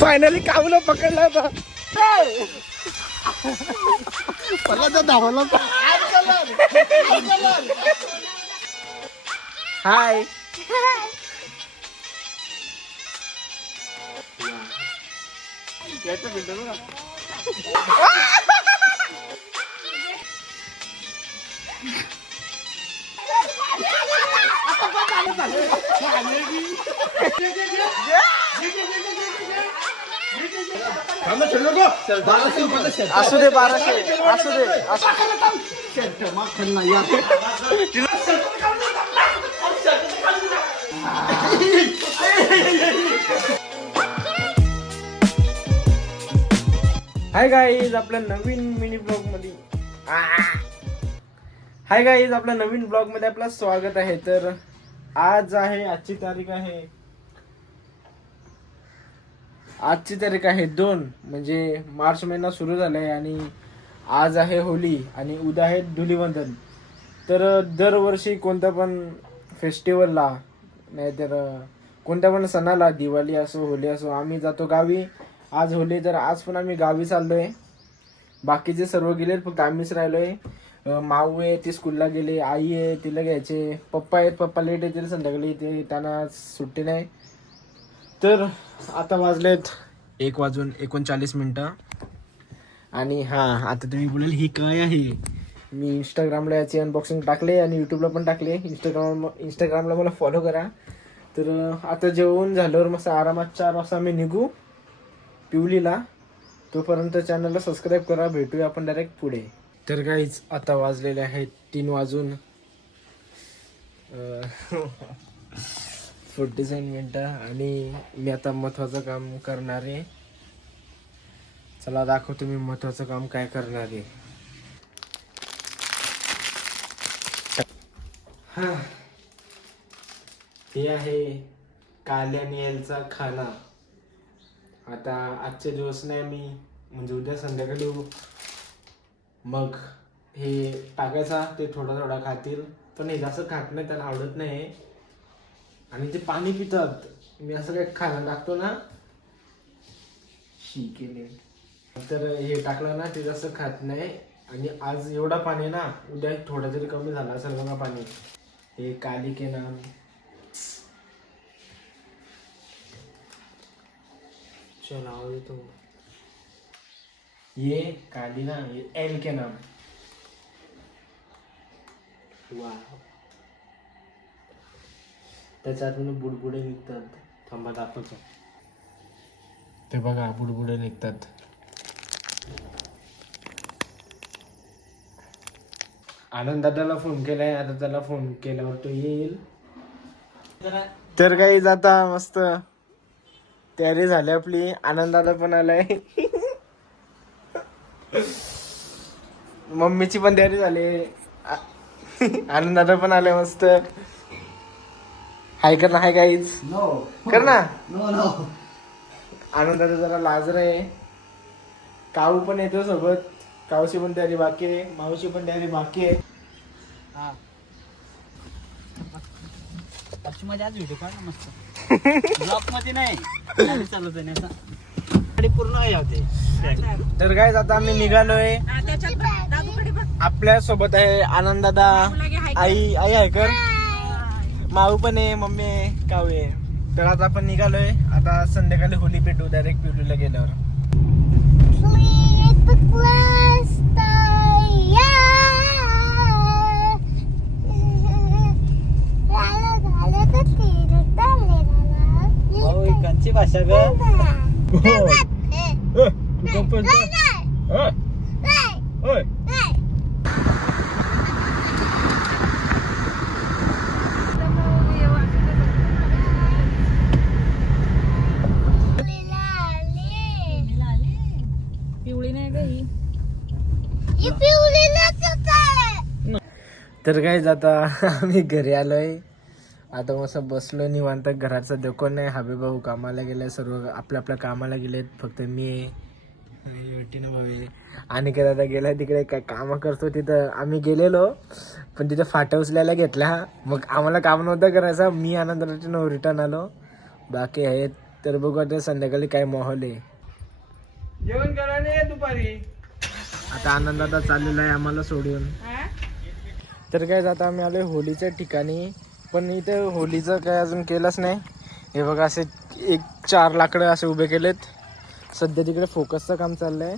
Finally कावला पकडला होता. हाय असू दे 1200 असू दे. हाय गाईज आपल्या नवीन मिनी ब्लॉग मध्ये आपलं स्वागत आहे. तर आजची तारीख आहे 2 म्हणजे मार्च महिना सुरू झालाय आणि आज आहे होली आणि उद्या आहे धुलीवंदन. तर दरवर्षी कोणत्या पण फेस्टिवलला नाहीतर कोणत्या पण सणाला, दिवाळी असो होली असो, आम्ही जातो गावी. आज होली तर आज पण आम्ही गावी चाललोय. बाकीचे सर्व गेले, फक्त आम्हीच राहिलोय. माऊ आहे ते स्कूलला गेले, आई आहे तिला घ्यायचे, पप्पा आहेत पप्पा लेट येतील संध्याकाळी, ते त्यांना सुट्टी नाही. तर आता वाजलेत 1:39 आणि आता तुम्ही बोलाल ही काय आहे. मी इंस्टाग्रामला याची अनबॉक्सिंग टाकले आणि यूट्यूबला पण टाकले. इंस्टाग्रामला मला फॉलो करा. तर आता जेवण झाल्यावर मस्त आरामात 4 वाजता आम्ही निघू पिवलीला. तोपर्यंत चॅनलला सबस्क्राईब करा. भेटूया आपण डायरेक्ट पुढे. तर काहीच आता वाजलेले आहेत 3:47 आणि मी आता महत्वाचं काम करणार आहे. चला दाखवतो मी महत्वाचं काम काय करणार आहे. हे आहे काल्या नियलचा खाना. आता आजचे दिवस नाही, मी म्हणजे उद्या संध्याकाळी मग हे टाकायचा. ते थोडा खातील पण हे जास्त खात नाही, त्याला आवडत नाही. आणि ते पाणी पितात. मी असं काय खायला टाकतो ना केले तर हे टाकलं ना ते जास्त खात नाही. आणि आज एवढा पाणी ना, उद्या थोडा जरी कमी झाला असेल बघा पाणी. हे काली के नाम चलाओ तो ये काली ना, ये एल के नाम. वाह, त्याच्यातून बुडबुडे निघतात. थांबा दाखवतो. ते बघा बुडबुडे निघतात. आनंद दादाला फोन केलाय, आता त्याला फोन केल्यावर तो येईल. तर काही जाता मस्त तयारी झाली आपली. आनंद दादा पण आलाय. मम्मीची पण तयारी झाली. आनंद दादा पण आलाय मस्त. हाय कर ना, हाय गाईज कर ना. आनंद दादा जरा लाजर आहे. काऊ पण येतो सोबत. काऊची पण तयारी बाकी आहे, मावशी पण तयारी बाकी आहे. माझ्या आज व्हिडिओ काढ मस्त. ब्लॉक मध्ये नाही चालत आहे पूर्ण होते. तर काय आता आम्ही निघालोय. आपल्या सोबत आहे आनंद दादा, आई आहे कर, माऊ पण आहे, मम्मी आहे, काऊ आहे. तर आता आपण निघालोय. आता संध्याकाळी होली भेटू डायरेक्ट पिवलीला गेल्यावर. कंची भाषा ग. पिवळी नाही गई. तर काय आता आम्ही घरी आलोय. आता मस्त बसलो निवांत. घराचा देखोन नाही. हाबे भाऊ कामाला गेले, सर्व आपल्या कामाला गेलेत. फक्त मी भावे आणि काय दादा गेला तिकडे काय काम करतो. तिथं आम्ही गेलेलो पण तिथं फाटा उचलायला घेतला. मग आम्हाला काम नव्हतं करायचं. मी आनंदाच्या रिटर्न आलो. बाकी आहेत तर बघू आता संध्याकाळी काय माहोल आहे. जेवण करायला दुपारी. आता आनंद आता चाललेला आहे आम्हाला सोडून. तर काय आता आम्ही आलोय होलीच्या ठिकाणी, पण इथं होलीचं काय अजून केलंच नाही. हे बघा असे 4 लाकडं असे उभे केलेत. सध्या तिकडे फोकसचं काम चाललंय.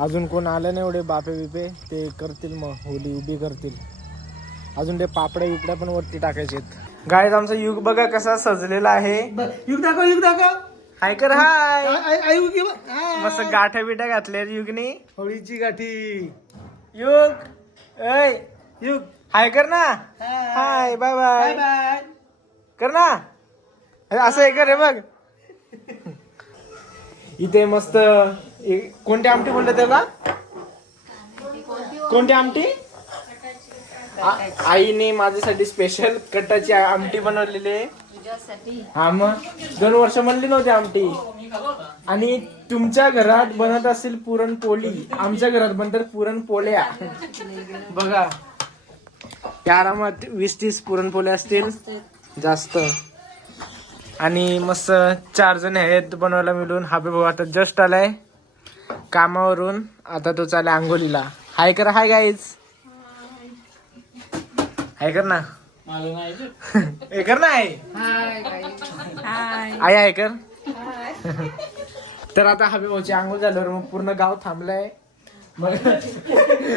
अजून कोण आलं नाही एवढे बापे बिपे, ते करतील मग होली उभी करतील. अजून ते पापड्या बिपड्या पण वरती टाकायचे आहेत. गाईज आमचा युग बघा कसा सजलेला आहे. युग दाखव. हाय कर हाय. युग मस्त गाठ्या बिट्या घातल्या युगनी. होळीची गाठी. युग ऐ युग हाय कर ना. Hi bye bye bye. कर ना. असं हे कर हे बघ. इथे मस्त कोणती आमटी बोलले त्याला? कोणती आमटी? आईने माझ्यासाठी स्पेशल कट्टाची आमटी बनवलेली आहे. हा मग 2 वर्ष म्हणली नव्हती आमटी. आणि तुमच्या घरात बनत असेल पुरणपोळी, आमच्या घरात बनतात पुरणपोळ्या. बघा त्या आरामात 20-30 पुरणपोळ्या असतील जास्त. आणि मस्त 4 जण आहेत बनवायला मिळून. हा भाऊ आता जस्ट आलाय कामावरून, आता तो चालला अंघोलीला. हाय कर हाय गाईज. हाय कर ना. हे कर ना आई. आई हाय कर. तर आता हवे भाऊची आंघोळ झाल्यावर मग पूर्ण गाव थांबलाय. मग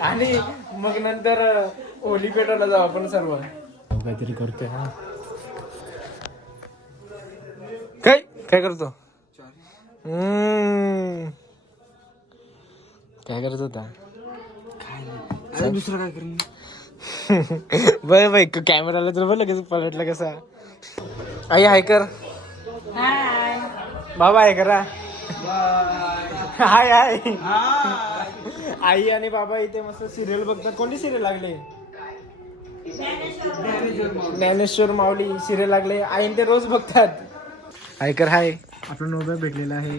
आणि मग नंतर होली पेटवला जाऊ आपण सर्व. काहीतरी करतोय हा. काय करतो? काय करत होता? दुसरं काय करेन. बर बाई कॅमेराला तर बघ लगेच पलटला कसा. आई हाय कर. बाबा हाय करा. हाय हाय. आई आणि बाबा इथे मस्त सिरियल बघतात. कोणती सिरियल लागले? ज्ञानेश्वर माऊली सिरियल लागले. आई ते रोज बघतात. हाय कर हाय. आपला नोबा भेटलेला आहे.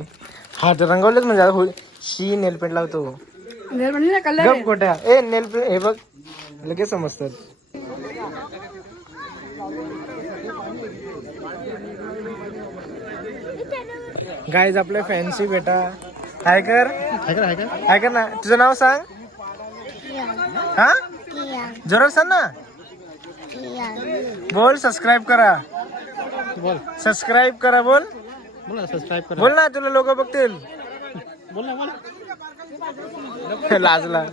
हा तर रंगवलेच म्हणजे शी नेल पेंट लावतो. गप कोट्या ए नेल पेंट हे बघ लगेच समजतात. गाईज आपल्या फॅन्सी बेटा हाय कर. हाय कर ना. तुझं नाव सांग. हा जोरात सांग ना. बोल सबस्क्राईब करा. बोल सबस्क्राईब करा. बोल सबस्क्राईब करा. बोल ना तुला लोक बघतील. बोल ना बोल. लाजला.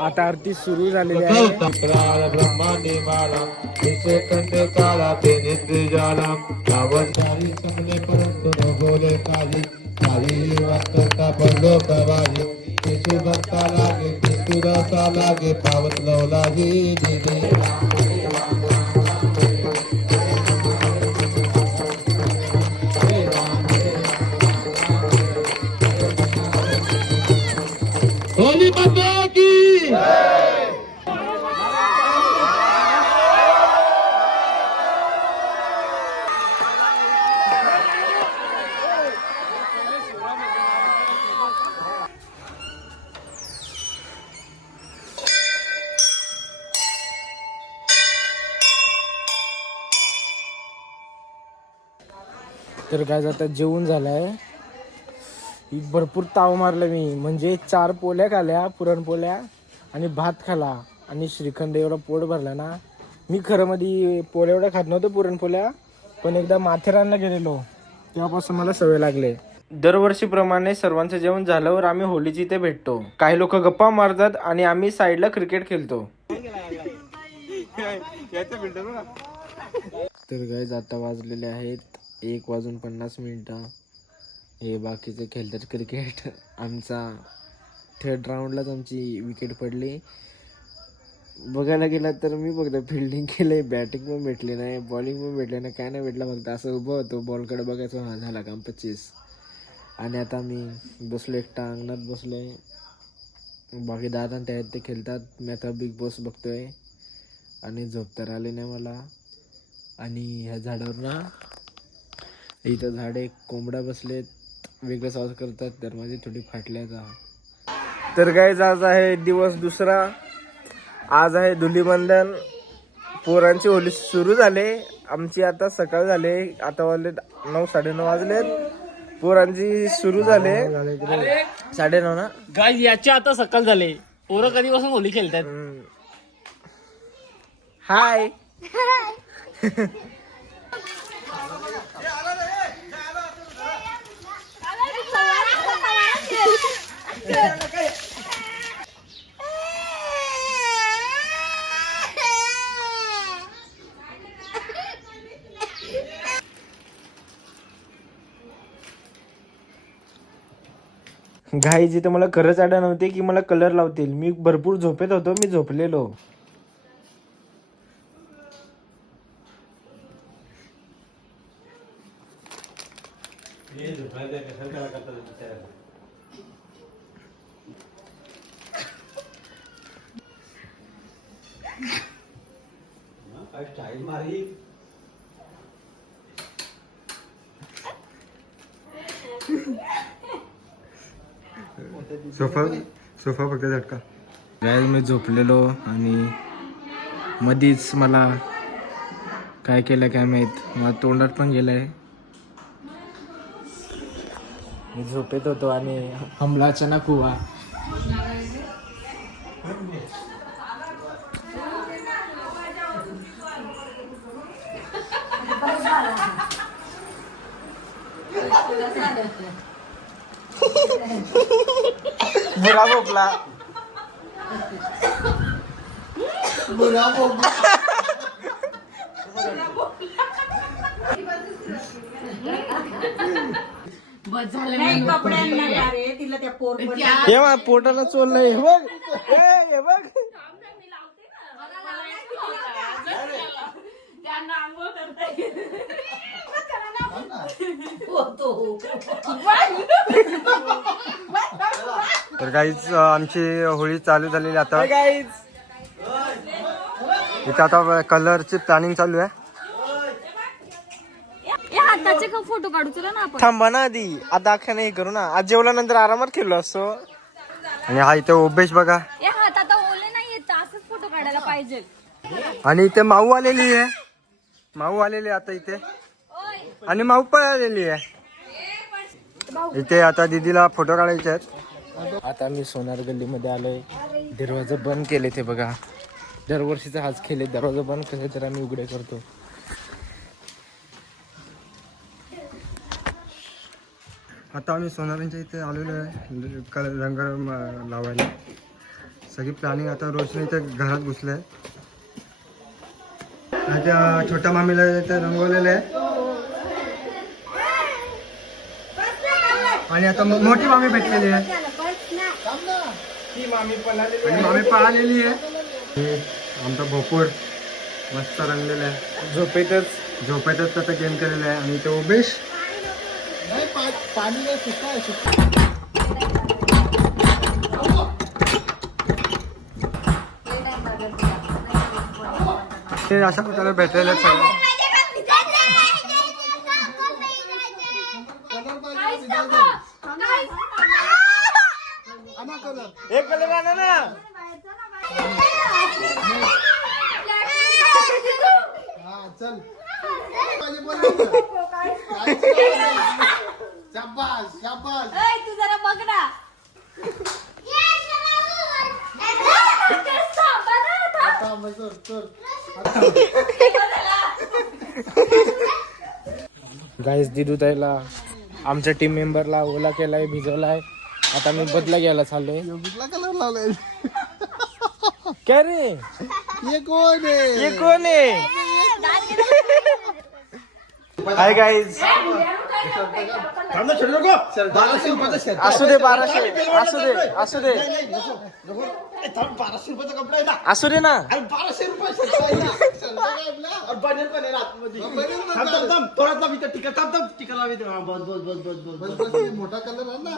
आता आरती सुरू झालेली आहे. होली माता की तर काय आता जेवून झालाय. भरपूर ताव मारलं मी. म्हणजे 4 पोळ्या खाल्या पुरणपोळ्या आणि भात खाला आणि श्रीखंड एवढा पोट भरला ना. मी खरं मध्ये पोळ्या एवढ्या खात नव्हतो पुरणपोळ्या, पण एकदा माथेरानला गेलेलो तेव्हापासून मला सवय लागले. दरवर्षीप्रमाणे सर्वांचं जेवण झाल्यावर आम्ही होलीची इथे भेटतो. काही लोक गप्पा मारतात आणि आम्ही साईडला क्रिकेट खेळतो. तर गाईज आता वाजलेले आहेत 1:50. हे बाकीचे खेळतात क्रिकेट. आमचा 3rd राऊंडलाच आमची विकेट पडली. बघायला गेला तर मी फक्त फिल्डिंग केलंय, बॅटिंग पण भेटली नाही, बॉलिंग पण भेटली नाही, काय नाही भेटलं. फक्त असं उभं होतो बॉलकडे बघायचं. हा झाला काम 25. आणि आता मी बसलो एकटा अंगणात बसलोय. बाकी दादा ते आहेत ते खेळतात. मी आता बिग बॉस बघतोय आणि झोप तर आली नाही मला. आणि ह्या झाडावर ना इथं झाडे कोंबड्या बसलेत, वेगळं आवाज करतात. तर माझी थोडी फाटल्याचा तर गाईज आज आहे दिवस दुसरा. आज आहे धुलीवंदन. पोरांची होली सुरू झाले. आमची आता सकाळ झाले. आता वाजले 9-9:30 वाजलेत. पोरांची सुरू झाले 9:30 ना. गाईज याची आता सकाळ झाले. पोरं कधीपासून होली खेळतात. हाय. घाई जिथे मला खरंच आठवण नव्हते की मला कलर लावतील. मी भरपूर झोपेत होतो. मी झोपलेलो. सोफा फक्त झटका. गाय मी झोपलेलो आणि मधीच मला काय केलं काय माहित. मला तोंडात पण गेलंय. मी झोपेत होतो आणि हमला अचानक हुआ. बुरा भोपला. हे बघ, पोटाला चोललंय. हे बघ, हे बघ. तर काहीच आमची होळी चालू झालेली आता. गाईज इथं आता कलरची प्लॅनिंग चालू आहे. हाताचे फोटो काढू चला ना आपण. थांबा ना आधी. आता अख्खा नाही करू ना. आज जेवल्यानंतर आरामात खेळलो असतो. आणि हा इथे ओबेश बघा. या हात आता ओले नाही येत. असंच फोटो काढायला पाहिजे. आणि इथे माऊ आलेली आहे. माऊ आलेली आहे आता इथे. आणि माऊ पण आलेली आहे इथे. आता दीदीला फोटो काढायचे आहेत. आता मी सोनार गल्लीमध्ये आलोय. दरवाजा बंद केले ते बघा. दरवर्षीचा हाच खेळ आहे. दरवाजा बंद केले तर आम्ही उघडे करतो. आता आम्ही सोनारांच्या इथे आलेलो आहे रंग लावायला. सगळी प्लॅनिंग आता रोशनी इथे घरात घुसले. त्या छोट्या मामीला इथे रंगवलेले आहे. आणि आता मोठी मामी भेटलेली आहे. आणि मामी पळालेली आहे. आमचा भोपूर मस्त रंगलेला आहे. झोपेतच आता गेम केलेला आहे. आणि ते उमेश ते अशा प्रकारे भेटलेले आहेत सगळे. एक कलर आणा ना. तू जरा बघ ना. गाईस दिदू ताईला आमच्या टीम मेंबरला ओला केलाय, भिजवलाय. आता मी बदला घ्यायला चाललोय. कलर लावलाय. काय रे हे कोण आहे? हे कोण आहे? Hi guys. असू दे 1200. असू दे असू दे असू दे ना. मोठा कलर आहे ना.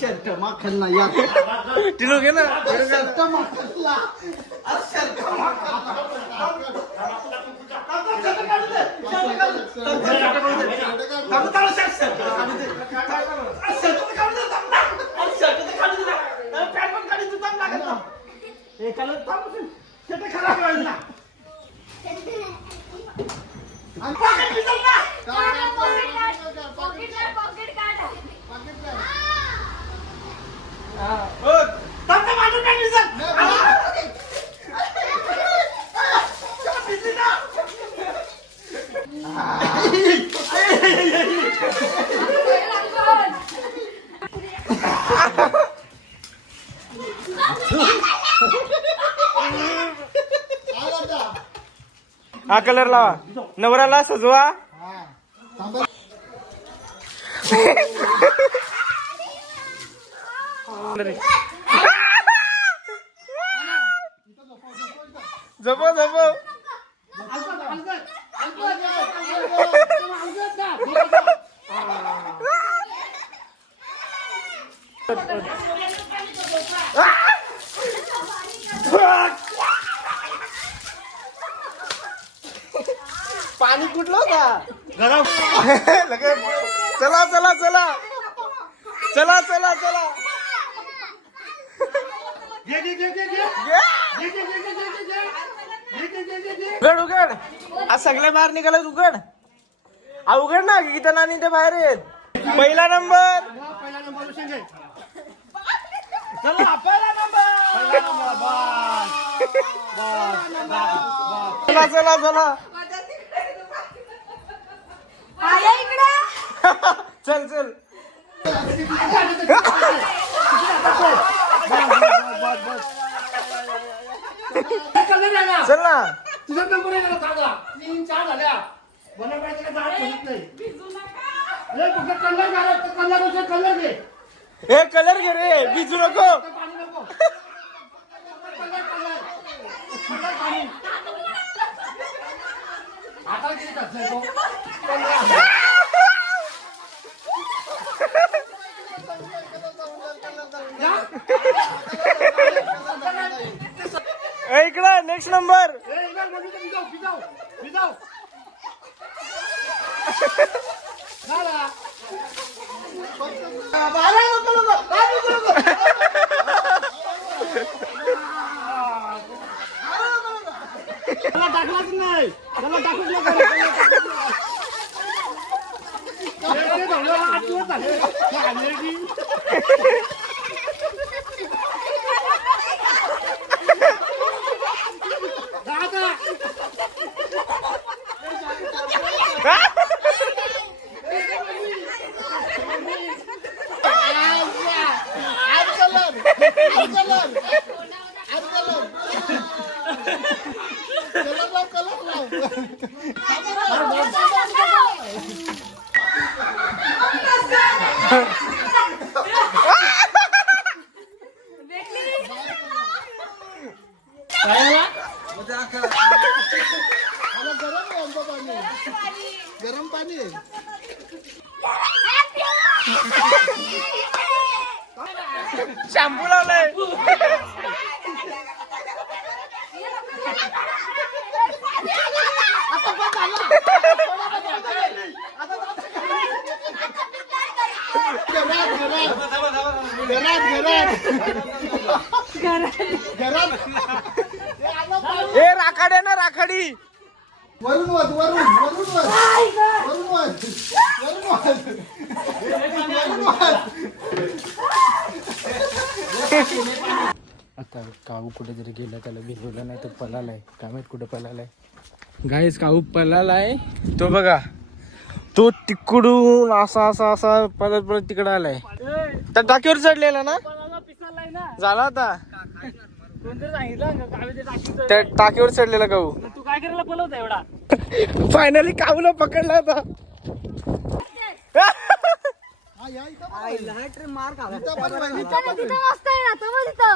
शर्ट माखल ना या तिलो घे ना. शर्ट माखल पॉकेट काढ. हा कलर लावा नवऱ्याला सजवा. जपो जपो. पाणी कुठलं होता गरम. चला चला चला चला चला चला. उघड उघड आज सगळे बाहेर निघाले. उघड उघड ना गीता नानी ते बाहेर आहेत. पहिला नंबर चला चला चला. आया इकडे. चल चल. चल ना. तुझा नंबर आहे ना चांगला 3-4 झाल्या मला पाहिजे का जात नाही अरे कुठे कलर घाला तर कलर घे हे कलर घे रे भिजू नको. पाणी नको कलर आता किती टाकतोय तो इकडं नेक्स्ट नंबर. भिजाव टाकलाच नाही त्याला टाकूच गरम पाणी शॅम्पू लावलाय. हे राखाडी ना राखाडी. वरून आता काऊ कुठेतरी गेला त्याला भिजवलं नाही तर पळालाय. काय माहित कुठे पळालाय. गाईस काऊ पळालाय तो बघा. तो तिकडून असा असा असा परत परत तिकडे आलाय. त्या टाकीवर चढलेला ना झाला आता. त्या टाकीवर चढलेला काऊ. तू काय करायला बोलवता एवढा. फायनली काऊला पकडला होता. तिथं मस्त आहे ना तो तिथं.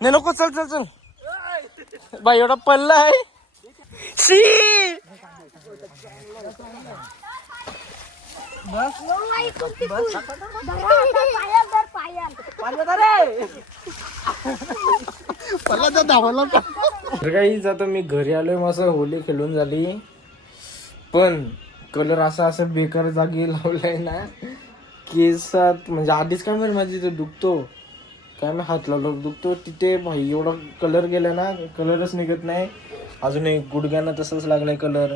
नाही नको चल चल चल. बाई एवढा पल्ला आहे. शी तर काही आता मी घरी आलोय. मस्त होली खेळून झाली पण कलर असा असं बेकार जागी लावलाय ना केसात, म्हणजे आधीच काय माहिती माझी तिथे दुखतो, काय मी हात लावलो दुखतो तिथे भाई, एवढा कलर गेला ना, कलरच निघत नाही. अजून एक गुडघ्यानं तसंच लागलाय कलर,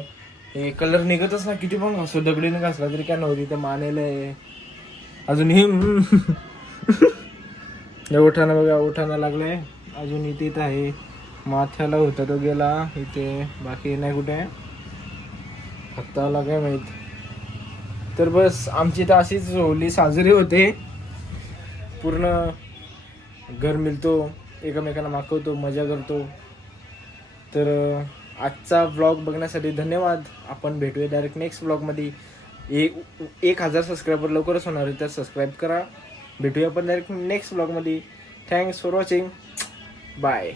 हे कलर निघतच ना, किती पण घासो दगडीने घासला तरी काय नव्हती, ते मानेला आहे अजून. हे ओठानं बघा, ओठानं लागलंय अजून. इथे इथं आहे, माथ्याला होता तो गेला इथे, बाकी नाही कुठे, हाताला काय माहित. तर बस आमची तर अशीच होली साजरी होते, पूर्ण घर मिळतो, एकमेकांना मागवतो, मजा करतो. तर आजचा ब्लॉग बघण्यासाठी धन्यवाद. आपण भेटूया डायरेक्ट नेक्स्ट ब्लॉगमध्ये. 1000 सबस्क्रायबर लवकरच होणार आहे, तर सबस्क्राईब करा. भेटूया आपण डायरेक्ट नेक्स्ट ब्लॉगमध्ये. Thanks for watching. बाय.